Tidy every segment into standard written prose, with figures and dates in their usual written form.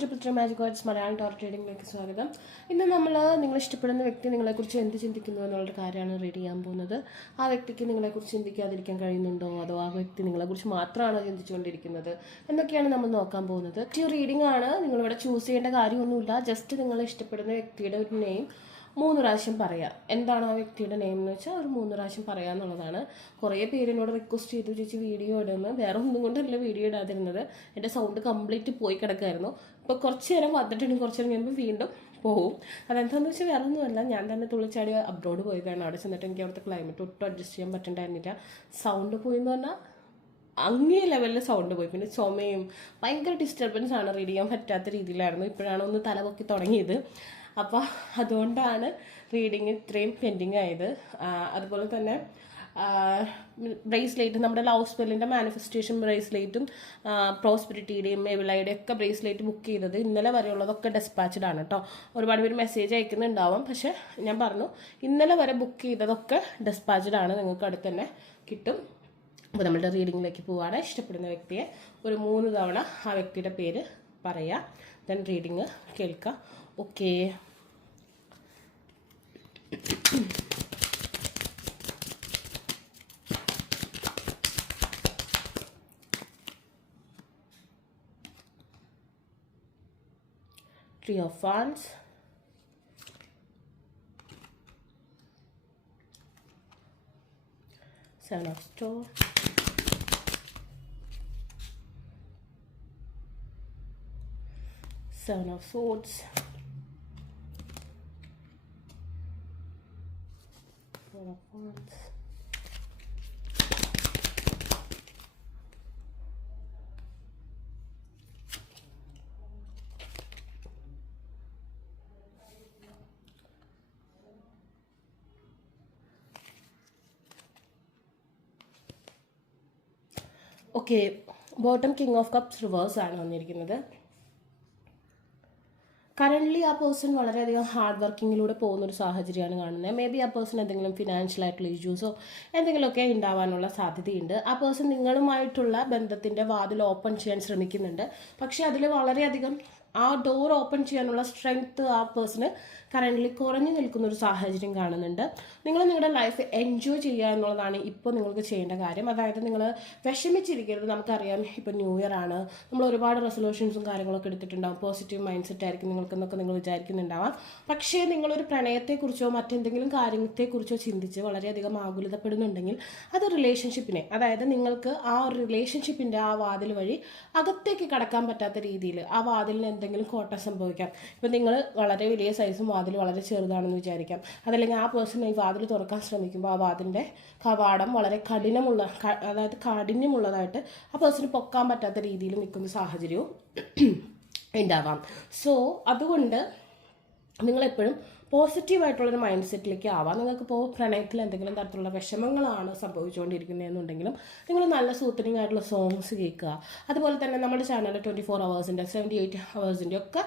Triple magic words Malayalam ടോററ്റ് റീഡിംഗിലേക്ക് സ്വാഗതം. ഇന്ന് നമ്മൾ നിങ്ങൾ ഇഷ്ടപ്പെടുന്ന വ്യക്തി നിങ്ങളെക്കുറിച്ച് എന്ത് ചിന്തിക്കുന്നു എന്നുള്ളൊരു കാര്യമാണ് റീഡ് ചെയ്യാൻ പോകുന്നത്. ആ വ്യക്തിക്ക് നിങ്ങളെക്കുറിച്ച് ചിന്തിക്കാതിരിക്കാൻ കഴിയുന്നുണ്ടോ, അതോ ആ വ്യക്തി നിങ്ങളെക്കുറിച്ച് മാത്രമാണോ ചിന്തിച്ചുകൊണ്ടിരിക്കുന്നത് എന്നൊക്കെയാണ് നമ്മൾ നോക്കാൻ പോകുന്നത്. ഈ റീഡിംഗ് ആണ്. നിങ്ങളിവിടെ ചൂസ് ചെയ്യേണ്ട കാര്യമൊന്നുമില്ല. ജസ്റ്റ് നിങ്ങൾ ഇഷ്ടപ്പെടുന്ന വ്യക്തിയുടെ ഒരു നെയിം 3 പ്രാവശ്യം പറയാം. എന്താണ് ആ വ്യക്തിയുടെ നെയിം എന്ന് വെച്ചാൽ ഒരു 3 പ്രാവശ്യം പറയുക എന്നുള്ളതാണ്. കുറേ പേരിനോട് റിക്വസ്റ്റ് ചെയ്തു ചേച്ചി വീഡിയോ ഇടുന്നു. വേറെ ഒന്നും കൊണ്ടല്ല വീഡിയോ ഇടാതിരുന്നത്, എൻ്റെ സൗണ്ട് കംപ്ലീറ്റ് പോയി കിടക്കുമായിരുന്നു. ഇപ്പോൾ കുറച്ച് നേരം വന്നിട്ടുണ്ടെങ്കിൽ കുറച്ച് നേരം കഴിയുമ്പോൾ വീണ്ടും പോകും. അതെന്താണെന്ന് വെച്ചാൽ വേറെ ഒന്നുമല്ല, ഞാൻ തന്നെ തുള്ളിച്ചാടി അബ്രോഡ് പോയതാണ്. അവിടെ ചെന്നിട്ട് എനിക്ക് അവിടുത്തെ ക്ലൈമറ്റ് ഒട്ടും അഡ്ജസ്റ്റ് ചെയ്യാൻ പറ്റുന്നുണ്ടായിരുന്നില്ല. സൗണ്ട് പോയി എന്ന് പറഞ്ഞാൽ അങ്ങേ ലെവലിൽ സൗണ്ട് പോയി. പിന്നെ ചുമയും ഭയങ്കര ഡിസ്റ്റർബൻസ് ആണ്. റീഡ് ചെയ്യാൻ പറ്റാത്ത രീതിയിലായിരുന്നു. ഇപ്പോഴാണ് ഒന്ന് തലപൊക്കി തുടങ്ങിയത്. അപ്പോൾ അതുകൊണ്ടാണ് റീഡിങ് ഇത്രയും പെൻഡിങ് ആയത്. അതുപോലെ തന്നെ ബ്രേസ്ലെറ്റ്, നമ്മുടെ ലവ് സ്പെല്ലിൻ്റെ മാനിഫെസ്റ്റേഷൻ ബ്രേസ്ലെറ്റും പ്രോസ്പെരിറ്റിയുടെയും എവിളയുടെയും ഒക്കെ ബ്രേസ്ലെറ്റ് ബുക്ക് ചെയ്തത് ഇന്നലെ വരെയുള്ളതൊക്കെ ഡെസ്പാച്ച്ഡ് ആണ് കേട്ടോ. ഒരുപാട് പേര് മെസ്സേജ് അയക്കുന്നുണ്ടാവും. പക്ഷേ ഞാൻ പറഞ്ഞു ഇന്നലെ വരെ ബുക്ക് ചെയ്തതൊക്കെ ഡെസ്പാച്ച്ഡ് ആണ്, നിങ്ങൾക്ക് അടുത്ത് തന്നെ കിട്ടും. അപ്പോൾ നമ്മുടെ റീഡിങ്ങിലേക്ക് പോവുകയാണ്. ഇഷ്ടപ്പെടുന്ന വ്യക്തിയെ ഒരു 3 തവണ ആ വ്യക്തിയുടെ പേര് പറയുക, ദെൻ റീഡിങ് കേൾക്കുക. Okay, Three of Wands, Seven of Swords, Seven of Swords, Four of Wands, okay. Bottom king of cups reverse ആണ് വന്നിരിക്കുന്നത്. കറൻ്റ്ലി ആ പേഴ്സൺ വളരെയധികം ഹാർഡ് വർക്കിങ്ങിലൂടെ പോകുന്നൊരു സാഹചര്യമാണ് കാണുന്നത്. മേ ബി ആ പേഴ്സൺ എന്തെങ്കിലും ഫിനാൻഷ്യൽ ആയിട്ടുള്ള ഇഷ്യൂസോ എന്തെങ്കിലുമൊക്കെ ഉണ്ടാവാനുള്ള സാധ്യതയുണ്ട്. ആ പേഴ്സൺ നിങ്ങളുമായിട്ടുള്ള ബന്ധത്തിൻ്റെ വാതിൽ ഓപ്പൺ ചെയ്യാൻ ശ്രമിക്കുന്നുണ്ട്. പക്ഷേ അതിൽ വളരെയധികം ആ ഡോർ ഓപ്പൺ ചെയ്യാനുള്ള സ്ട്രെങ്ത് ആ പേഴ്സണ് കറൻ്റ്ലി കുറഞ്ഞു നിൽക്കുന്ന ഒരു സാഹചര്യം കാണുന്നുണ്ട്. നിങ്ങൾ നിങ്ങളുടെ ലൈഫ് എൻജോയ് ചെയ്യുക എന്നുള്ളതാണ് ഇപ്പോൾ നിങ്ങൾക്ക് ചെയ്യേണ്ട കാര്യം. അതായത് നിങ്ങൾ വിഷമിച്ചിരിക്കരുത്. നമുക്കറിയാം ഇപ്പോൾ ന്യൂ ഇയർ ആണ്, നമ്മൾ ഒരുപാട് റെസൊല്യൂഷൻസും കാര്യങ്ങളൊക്കെ എടുത്തിട്ടുണ്ടാകും. പോസിറ്റീവ് മൈൻഡ് സെറ്റ് ആയിരിക്കും നിങ്ങൾക്കെന്നൊക്കെ നിങ്ങൾ വിചാരിക്കുന്നുണ്ടാവാം. പക്ഷേ നിങ്ങളൊരു പ്രണയത്തെക്കുറിച്ചോ മറ്റെന്തെങ്കിലും കാര്യത്തെക്കുറിച്ചോ ചിന്തിച്ച് വളരെയധികം ആകുലതപ്പെടുന്നുണ്ടെങ്കിൽ അത് റിലേഷൻഷിപ്പിനെ, അതായത് നിങ്ങൾക്ക് ആ റിലേഷൻഷിപ്പിൻ്റെ ആ വാതിൽ വഴി അകത്തേക്ക് കടക്കാൻ പറ്റാത്ത രീതിയിൽ ആ വാതിലിന് എന്തെങ്കിലും കോട്ടം സംഭവിക്കാം. ഇപ്പം നിങ്ങൾ വളരെ വലിയ സൈസും വാതിൽ വളരെ ചെറുതാണെന്ന് വിചാരിക്കാം. അതല്ലെങ്കിൽ ആ പേഴ്സൺ ഈ വാതിൽ തുറക്കാൻ ശ്രമിക്കുമ്പോൾ ആ വാതിലിൻ്റെ കവാടം വളരെ കാഠിന്യമുള്ളതായിട്ട് ആ പേഴ്സണ് പൊക്കാൻ പറ്റാത്ത രീതിയിൽ നിൽക്കുന്ന സാഹചര്യവും ഉണ്ടാവാം. സോ അതുകൊണ്ട് നിങ്ങളെപ്പോഴും പോസിറ്റീവായിട്ടുള്ളൊരു മൈൻഡ് സെറ്റിലേക്ക് ആവാം. നിങ്ങൾക്കിപ്പോൾ പ്രണയത്തിൽ എന്തെങ്കിലും തരത്തിലുള്ള വിഷമങ്ങളാണ് സംഭവിച്ചുകൊണ്ടിരിക്കുന്നതെന്നുണ്ടെങ്കിലും നിങ്ങൾ നല്ല സൂത്തനിങ് ആയിട്ടുള്ള സോങ്സ് കേൾക്കുക. അതുപോലെ തന്നെ നമ്മുടെ ചാനലിൽ 24 hours-ൻ്റെ 78 hours-ൻ്റെ ഒക്കെ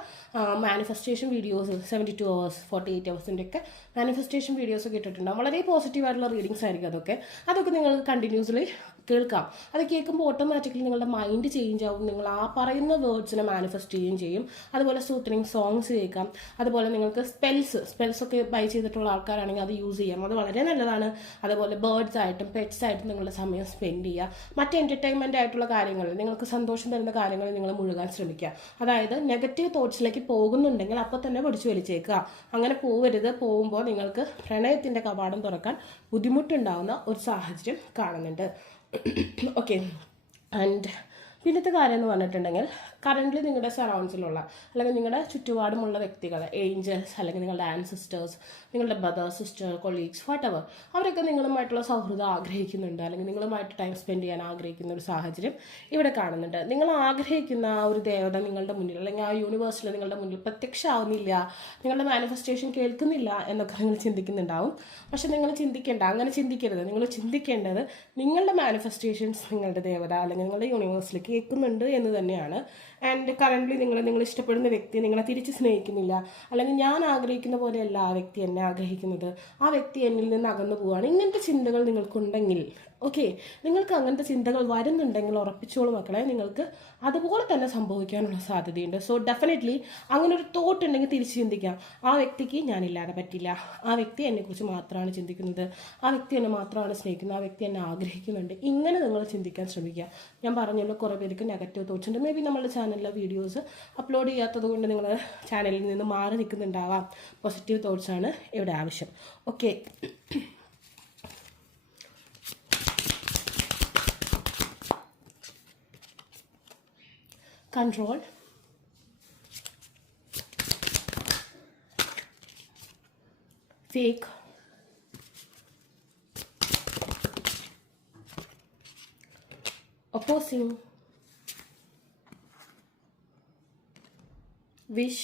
മാനിഫെസ്റ്റേഷൻ വീഡിയോസ്, 72 hours 48 hours-ൻ്റെ ഒക്കെ മാനിഫെസ്റ്റേഷൻ വീഡിയോസൊക്കെ ഇട്ടിട്ടുണ്ടാകും. വളരെ പോസിറ്റീവായിട്ടുള്ള റീഡിങ്സ് ആയിരിക്കും അതൊക്കെ നിങ്ങൾ കണ്ടിന്യൂസ്ലി കേൾക്കാം. അത് കേൾക്കുമ്പോൾ ഓട്ടോമാറ്റിക്കലി നിങ്ങളുടെ മൈൻഡ് ചേഞ്ച് ആവും. നിങ്ങൾ ആ പറയുന്ന വേർഡ്സിനെ മാനിഫെസ്റ്റ് ചെയ്യുകയും ചെയ്യും. അതുപോലെ സൂത്തനിങ് സോങ്സ് കേൾക്കാം. അതുപോലെ നിങ്ങൾക്ക് സ്പെൽസൊക്കെ ബൈ ചെയ്തിട്ടുള്ള ആൾക്കാരാണെങ്കിൽ അത് യൂസ് ചെയ്യാം. അത് വളരെ നല്ലതാണ്. അതുപോലെ ബേർഡ്സ് ആയിട്ടും പെറ്റ്സ് ആയിട്ടും നിങ്ങളുടെ സമയം സ്പെൻഡ് ചെയ്യുക. മറ്റ് എൻ്റർടൈൻമെൻ്റ് ആയിട്ടുള്ള കാര്യങ്ങളിൽ, നിങ്ങൾക്ക് സന്തോഷം തരുന്ന കാര്യങ്ങളിൽ നിങ്ങൾ മുഴുകാൻ ശ്രമിക്കുക. അതായത് നെഗറ്റീവ് തോട്ട്സിലേക്ക് പോകുന്നുണ്ടെങ്കിൽ അപ്പോൾ തന്നെ പിടിച്ചു വലിച്ചേക്കുക. അങ്ങനെ പോകുമ്പോൾ നിങ്ങൾക്ക് പ്രണയത്തിൻ്റെ കവാടം തുറക്കാൻ ബുദ്ധിമുട്ടുണ്ടാകുന്ന ഒരു സാഹചര്യം കാണുന്നുണ്ട്. ഓക്കെ. ആൻഡ് പിന്നത്തെ കാര്യം എന്ന് പറഞ്ഞിട്ടുണ്ടെങ്കിൽ കറൻ്റ്ലി നിങ്ങളുടെ സറൗണ്ട്സിലുള്ള അല്ലെങ്കിൽ നിങ്ങളുടെ ചുറ്റുപാടുമുള്ള വ്യക്തികൾ, ഏഞ്ചൽസ് അല്ലെങ്കിൽ നിങ്ങളുടെ ആൻസിസ്റ്റേഴ്സ്, നിങ്ങളുടെ ബ്രദർ, സിസ്റ്റർ, കൊളീഗ്സ്, വാട്ടെവർ, അവരൊക്കെ നിങ്ങളുമായിട്ടുള്ള സൗഹൃദം ആഗ്രഹിക്കുന്നുണ്ട്. അല്ലെങ്കിൽ നിങ്ങളുമായിട്ട് ടൈം സ്പെൻഡ് ചെയ്യാൻ ആഗ്രഹിക്കുന്ന ഒരു സാഹചര്യം ഇവിടെ കാണുന്നുണ്ട്. നിങ്ങൾ ആഗ്രഹിക്കുന്ന ആ ഒരു ദേവത നിങ്ങളുടെ മുന്നിൽ അല്ലെങ്കിൽ ആ യൂണിവേഴ്സിൽ നിങ്ങളുടെ മുന്നിൽ പ്രത്യക്ഷമാവുന്നില്ല, നിങ്ങളുടെ മാനിഫെസ്റ്റേഷൻ കേൾക്കുന്നില്ല എന്നൊക്കെ നിങ്ങൾ ചിന്തിക്കുന്നുണ്ടാവും. പക്ഷെ നിങ്ങൾ അങ്ങനെ ചിന്തിക്കരുത്. നിങ്ങൾ ചിന്തിക്കേണ്ടത് നിങ്ങളുടെ മാനിഫെസ്റ്റേഷൻസ് നിങ്ങളുടെ ദേവത അല്ലെങ്കിൽ നിങ്ങളുടെ യൂണിവേഴ്സിൽ കേൾക്കുന്നുണ്ട് എന്ന് തന്നെയാണ്. ആൻഡ് കറൻ്റ്ലി നിങ്ങൾ ഇഷ്ടപ്പെടുന്ന വ്യക്തി നിങ്ങളെ തിരിച്ച് സ്നേഹിക്കുന്നില്ല, അല്ലെങ്കിൽ ഞാൻ ആഗ്രഹിക്കുന്ന പോലെയല്ല ആ വ്യക്തി എന്നെ ആഗ്രഹിക്കുന്നത്, ആ വ്യക്തി എന്നിൽ നിന്ന് അകന്നു പോവുകയാണ്, ഇങ്ങനത്തെ ചിന്തകൾ നിങ്ങൾക്കുണ്ടെങ്കിൽ ഓക്കെ, നിങ്ങൾക്ക് അങ്ങനത്തെ ചിന്തകൾ വരുന്നുണ്ടെങ്കിൽ ഉറപ്പിച്ചോളൂ മക്കളെ, നിങ്ങൾക്ക് അതുപോലെ തന്നെ സംഭവിക്കാനുള്ള സാധ്യതയുണ്ട്. സോ ഡെഫിനറ്റ്ലി അങ്ങനെ ഒരു തോട്ട് ഉണ്ടെങ്കിൽ തിരിച്ച് ചിന്തിക്കാം, ആ വ്യക്തിക്ക് ഞാനില്ലാതെ പറ്റില്ല, ആ വ്യക്തി എന്നെക്കുറിച്ച് മാത്രമാണ് ചിന്തിക്കുന്നത്, ആ വ്യക്തി എന്നെ മാത്രമാണ് സ്നേഹിക്കുന്നത്, ആ വ്യക്തി എന്നെ ആഗ്രഹിക്കുന്നുണ്ട്. ഇങ്ങനെ നിങ്ങൾ ചിന്തിക്കാൻ ശ്രമിക്കുക. ഞാൻ പറഞ്ഞല്ലോ കുറേ പേർക്ക് നെഗറ്റീവ് തോട്ട്സ് ഉണ്ട്. മേ ബി നമ്മുടെ ചാനലിലെ വീഡിയോസ് അപ്ലോഡ് ചെയ്യാത്തത് കൊണ്ട് നിങ്ങൾ ചാനലിൽ നിന്ന് മാറി നിൽക്കുന്നുണ്ടാവാം. പോസിറ്റീവ് തോട്ട്സ് ആണ് ഇവിടെ ആവശ്യം. Okay, control, fake, opposing, wish,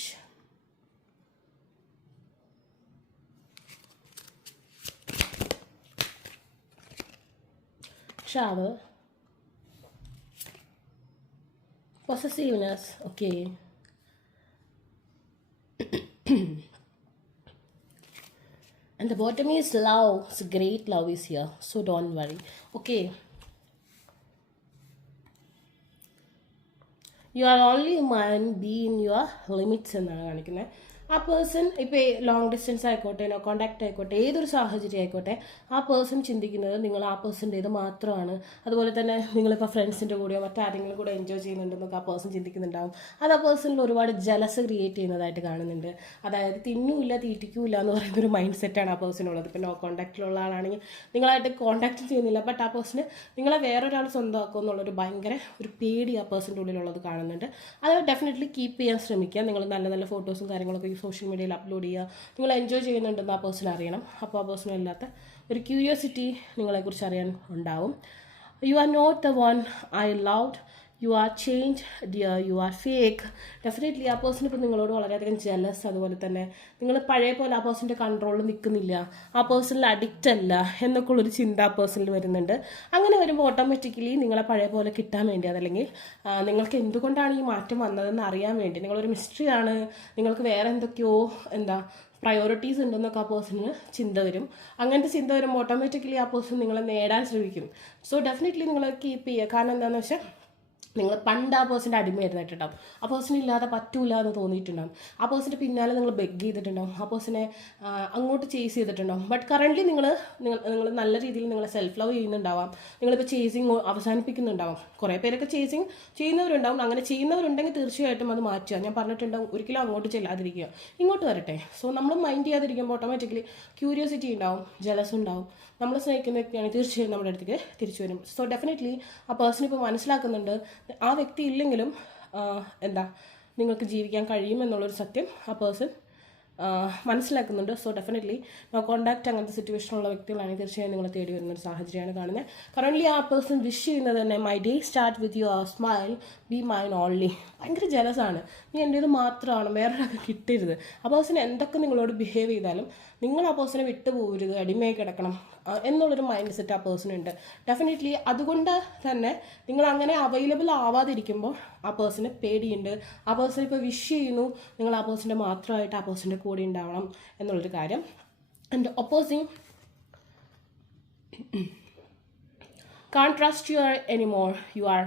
travel, possessiveness. Okay, and the bottom is love. It's great love is here, so don't worry. Okay, you are only human, be in your limits എന്നാണ് കാണിക്കുന്നത്. ആ person ഇപ്പോൾ long distance ആയിക്കോട്ടെ, no contact ആയിക്കോട്ടെ, ഏതൊരു സാഹചര്യം ആയിക്കോട്ടെ, ആ പേഴ്സൺ ചിന്തിക്കുന്നത് നിങ്ങൾ ആ പേഴ്സൻ്റേത് മാത്രമാണ്. അതുപോലെ തന്നെ നിങ്ങളിപ്പോൾ ഫ്രണ്ട്സിൻ്റെ കൂടെയോ മറ്റാരെങ്കിലും കൂടെ എൻജോയ് ചെയ്യുന്നുണ്ടെന്നൊക്കെ ആ പേഴ്സൺ ചിന്തിക്കുന്നുണ്ടാവും. അത് ആ പേഴ്സണിൽ ഒരുപാട് ജലസ് ക്രിയേറ്റ് ചെയ്യുന്നതായിട്ട് കാണുന്നുണ്ട്. അതായത് തിന്നൂല്ല തീറ്റിക്കൂല്ല എന്ന് പറയുന്ന ഒരു മൈൻഡ് സെറ്റാണ് ആ പേഴ്സണുള്ളത്. ഇപ്പോൾ നോ കോണ്ടാക്റ്റിലുള്ള ആളാണെങ്കിൽ നിങ്ങളായിട്ട് കോണ്ടാക്ട് ചെയ്യുന്നില്ല, ബട്ട് ആ പേഴ്സണ് നിങ്ങളെ വേറൊരാൾ സ്വന്തമാക്കും എന്നുള്ളൊരു ഭയങ്കര ഒരു പേടി ആ പേഴ്സൻ്റെ ഉള്ളിലുള്ളത് കാണുന്നുണ്ട്. അത് ഡെഫിനറ്റ്ലി കീപ്പ് ചെയ്യാൻ ശ്രമിക്കുക. നിങ്ങൾ നല്ല നല്ല ഫോട്ടോസും കാര്യങ്ങളൊക്കെ സോഷ്യൽ മീഡിയയിൽ അപ്ലോഡ് ചെയ്യുക. നിങ്ങൾ എൻജോയ് ചെയ്യുന്നുണ്ടെന്ന് ആ പേഴ്സൺ അറിയണം. അപ്പോൾ ആ പേഴ്സൺ ഇല്ലാത്ത ഒരു ക്യൂരിയോസിറ്റി നിങ്ങളെക്കുറിച്ച് അറിയാൻ ഉണ്ടാവും. You are not the one I loved, you are change dear, you are fake. Definitely ആ പേഴ്സൺ ഇപ്പോൾ നിങ്ങളോട് വളരെയധികം ജലസ്, അതുപോലെ തന്നെ നിങ്ങൾ പഴയ പോലെ ആ പേഴ്സൻ്റെ കൺട്രോളിൽ നിൽക്കുന്നില്ല, ആ പേഴ്സണിൽ അഡിക്റ്റ് അല്ല എന്നൊക്കെ ഉള്ളൊരു ചിന്ത ആ പേഴ്സണിൽ വരുന്നുണ്ട്. അങ്ങനെ വരുമ്പോൾ ഓട്ടോമാറ്റിക്കലി നിങ്ങളെ പഴയ പോലെ കിട്ടാൻ വേണ്ടി, അതല്ലെങ്കിൽ നിങ്ങൾക്ക് എന്തുകൊണ്ടാണ് ഈ മാറ്റം വന്നതെന്ന് അറിയാൻ വേണ്ടി, നിങ്ങളൊരു മിസ്റ്ററിയാണ്, നിങ്ങൾക്ക് വേറെ എന്തൊക്കെയോ പ്രയോറിറ്റീസ് ഉണ്ടെന്നൊക്കെ ആ പേഴ്സണിന് ചിന്ത വരും. അങ്ങനത്തെ ചിന്ത വരുമ്പോൾ ഓട്ടോമാറ്റിക്കലി ആ പേഴ്സൺ നിങ്ങളെ നേടാൻ ശ്രമിക്കും. സോ ഡെഫിനറ്റ്ലി നിങ്ങൾ കീപ്പ് ചെയ്യുക. കാരണം എന്താണെന്ന് വെച്ചാൽ നിങ്ങൾ പണ്ട് ആ പേഴ്സൻ്റെ അടിമയായിരുന്നിട്ടുണ്ടാവും. ആ പേഴ്സൺ ഇല്ലാതെ പറ്റൂല എന്ന് തോന്നിയിട്ടുണ്ടാവും. ആ പേഴ്സൻ്റെ പിന്നാലെ നിങ്ങൾ ബെഗ് ചെയ്തിട്ടുണ്ടാവും, ആ പേഴ്സനെ അങ്ങോട്ട് ചേസ് ചെയ്തിട്ടുണ്ടാവും. ബട്ട് കറൻ്റ്ലി നിങ്ങൾ നല്ല രീതിയിൽ നിങ്ങളെ സെൽഫ് ലവ് ചെയ്യുന്നുണ്ടാവാം. നിങ്ങളിപ്പോൾ ചേസിങ് അവസാനിപ്പിക്കുന്നുണ്ടാവാം. കുറേ പേരൊക്കെ ചേസിങ് ചെയ്യുന്നവരുണ്ടാവും. അങ്ങനെ ചെയ്യുന്നവരുണ്ടെങ്കിൽ തീർച്ചയായിട്ടും അത് മാറ്റുക. ഞാൻ പറഞ്ഞിട്ടുണ്ടാവും, ഒരിക്കലും അങ്ങോട്ട് ചെല്ലാതിരിക്കുക, ഇങ്ങോട്ട് വരട്ടെ. സോ നമ്മൾ മൈൻഡ് ചെയ്യാതിരിക്കുമ്പോൾ ഓട്ടോമാറ്റിക്കലി ക്യൂരിയോസിറ്റി ഉണ്ടാവും, ജലസ് ഉണ്ടാവും. നമ്മൾ സ്നേഹിക്കുന്ന വ്യക്തിയാണെങ്കിൽ തീർച്ചയായും നമ്മുടെ അടുത്തേക്ക് തിരിച്ചു വരും. സോ ഡെഫിനറ്റ്ലി ആ പേഴ്സൺ ഇപ്പോൾ മനസ്സിലാക്കുന്നുണ്ട്, ആ വ്യക്തി ഇല്ലെങ്കിലും നിങ്ങൾക്ക് ജീവിക്കാൻ കഴിയുമെന്നുള്ളൊരു സത്യം ആ പേഴ്സൺ മനസ്സിലാക്കുന്നുണ്ട്. സോ ഡെഫിനറ്റ്ലി നോ കോണ്ടാക്ട് അങ്ങനത്തെ സിറ്റുവേഷനുള്ള വ്യക്തികളാണെങ്കിൽ തീർച്ചയായും നിങ്ങളെ തേടി വരുന്നൊരു സാഹചര്യമാണ് കാണുന്നത്. കറൻ്റ്ലി ആ പേഴ്സൺ വിഷ് ചെയ്യുന്നത് തന്നെ my day start with your smile, B mine only. ഭയങ്കര ജലസാണ്, നീ എൻ്റേത് മാത്രമാണ്, വേറൊരാൾക്ക് കിട്ടരുത്. ആ പേഴ്സൺ എന്തൊക്കെ നിങ്ങളോട് ബിഹേവ് ചെയ്താലും നിങ്ങൾ ആ പേഴ്സണെ വിട്ടു പോകരുത്, അടിമയായി കിടക്കണം എന്നുള്ളൊരു മൈൻഡ് സെറ്റ് ആ പേഴ്സണുണ്ട്. ഡെഫിനറ്റ്ലി അതുകൊണ്ട് തന്നെ നിങ്ങൾ അങ്ങനെ അവൈലബിൾ ആവാതിരിക്കുമ്പോൾ ആ പേഴ്സണ് പേടിയുണ്ട്. ആ പേഴ്സൺ ഇപ്പോൾ വിഷ് ചെയ്യുന്നു, നിങ്ങൾ ആ പേഴ്സൻ്റെ മാത്രമായിട്ട് ആ പേഴ്സൻ്റെ കൂടെ ഉണ്ടാവണം എന്നുള്ളൊരു കാര്യം. And opposing, can't trust you anymore, you are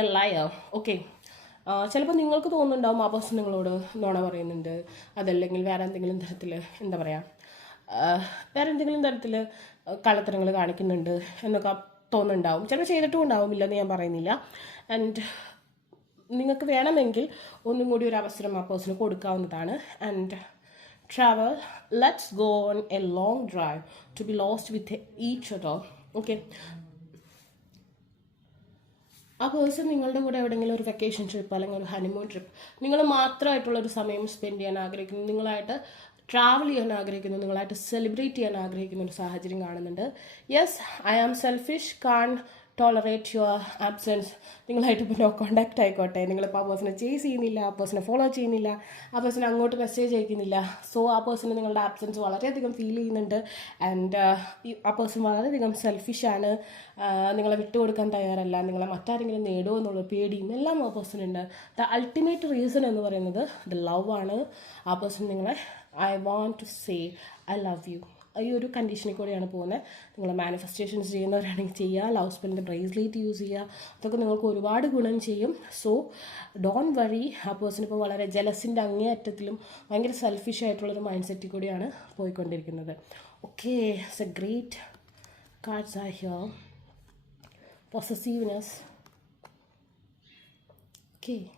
A layer. Okay, ചിലപ്പോൾ നിങ്ങൾക്ക് തോന്നുന്നുണ്ടാവും ആ പേഴ്സൺ നിങ്ങളോട് നുണ പറയുന്നുണ്ട്, അതല്ലെങ്കിൽ വേറെ എന്തെങ്കിലും തരത്തിൽ വേറെ എന്തെങ്കിലും തരത്തിൽ കള്ളത്തരങ്ങൾ കാണിക്കുന്നുണ്ട് എന്നൊക്കെ തോന്നുന്നുണ്ടാവും. ചിലപ്പോൾ ചെയ്തിട്ടും ഉണ്ടാവും, ഇല്ലെന്ന് ഞാൻ പറയുന്നില്ല. ആൻഡ് നിങ്ങൾക്ക് വേണമെങ്കിൽ ഒന്നും കൂടി ഒരു അവസരം ആ പേഴ്സണ് കൊടുക്കാവുന്നതാണ്. And travel, let's go on a long drive to be lost with each other. Okay, ആ പേഴ്സൺ നിങ്ങളുടെ കൂടെ എവിടെയെങ്കിലും ഒരു വെക്കേഷൻ ട്രിപ്പ് അല്ലെങ്കിൽ ഒരു ഹണിമൂൺ ട്രിപ്പ്, നിങ്ങൾ മാത്രമായിട്ടുള്ളൊരു സമയം സ്പെൻഡ് ചെയ്യാൻ ആഗ്രഹിക്കുന്നു, നിങ്ങളായിട്ട് ട്രാവൽ ചെയ്യാൻ ആഗ്രഹിക്കുന്നു, നിങ്ങളായിട്ട് സെലിബ്രേറ്റ് ചെയ്യാൻ ആഗ്രഹിക്കുന്ന ഒരു സാഹചര്യം കാണുന്നുണ്ട്. Yes, I am selfish, can't tolerate your absence. നിങ്ങളായിട്ട് ഇപ്പോൾ നോ കോണ്ടാക്റ്റ് ആയിക്കോട്ടെ, നിങ്ങളിപ്പോൾ ആ പേഴ്സണെ ചേസ് ചെയ്യുന്നില്ല, ആ പേഴ്സണെ ഫോളോ ചെയ്യുന്നില്ല, ആ പേഴ്സണെ അങ്ങോട്ട് മെസ്സേജ് അയക്കുന്നില്ല. സോ ആ പേഴ്സണ് നിങ്ങളുടെ ആബ്സെൻസ് വളരെയധികം ഫീൽ ചെയ്യുന്നുണ്ട്. ആൻഡ് ആ പേഴ്സൺ വളരെയധികം സെൽഫിഷാണ്, നിങ്ങളെ വിട്ടുകൊടുക്കാൻ തയ്യാറല്ല, നിങ്ങളെ മറ്റാരെങ്കിലും നേടുമോ എന്നുള്ള പേടിയും എല്ലാം ആ പേഴ്സണുണ്ട്. ദ അൾട്ടിമേറ്റ് റീസൺ എന്ന് പറയുന്നത് ദ ലവ് ആണ്. ആ പേഴ്സൺ നിങ്ങളെ I want to say I love you ഈ ഒരു കണ്ടീഷനിൽ കൂടെയാണ് പോകുന്നത്. നിങ്ങൾ മാനിഫെസ്റ്റേഷൻസ് ചെയ്യുന്നവരാണെങ്കിൽ ചെയ്യുക, ലവ് സ്പെല്ലിൻ്റെ ബ്രേസ്ലെറ്റ് യൂസ് ചെയ്യുക, അതൊക്കെ നിങ്ങൾക്ക് ഒരുപാട് ഗുണം ചെയ്യും. So don't worry. ആ പേഴ്സൺ ഇപ്പോൾ വളരെ ജലസിൻ്റെ അങ്ങേയറ്റത്തിലും ഭയങ്കര സെൽഫിഷ് ആയിട്ടുള്ളൊരു മൈൻഡ് സെറ്റിൽ കൂടിയാണ് പോയിക്കൊണ്ടിരിക്കുന്നത്. Okay, it's A great cards are here. Possessiveness. Okay.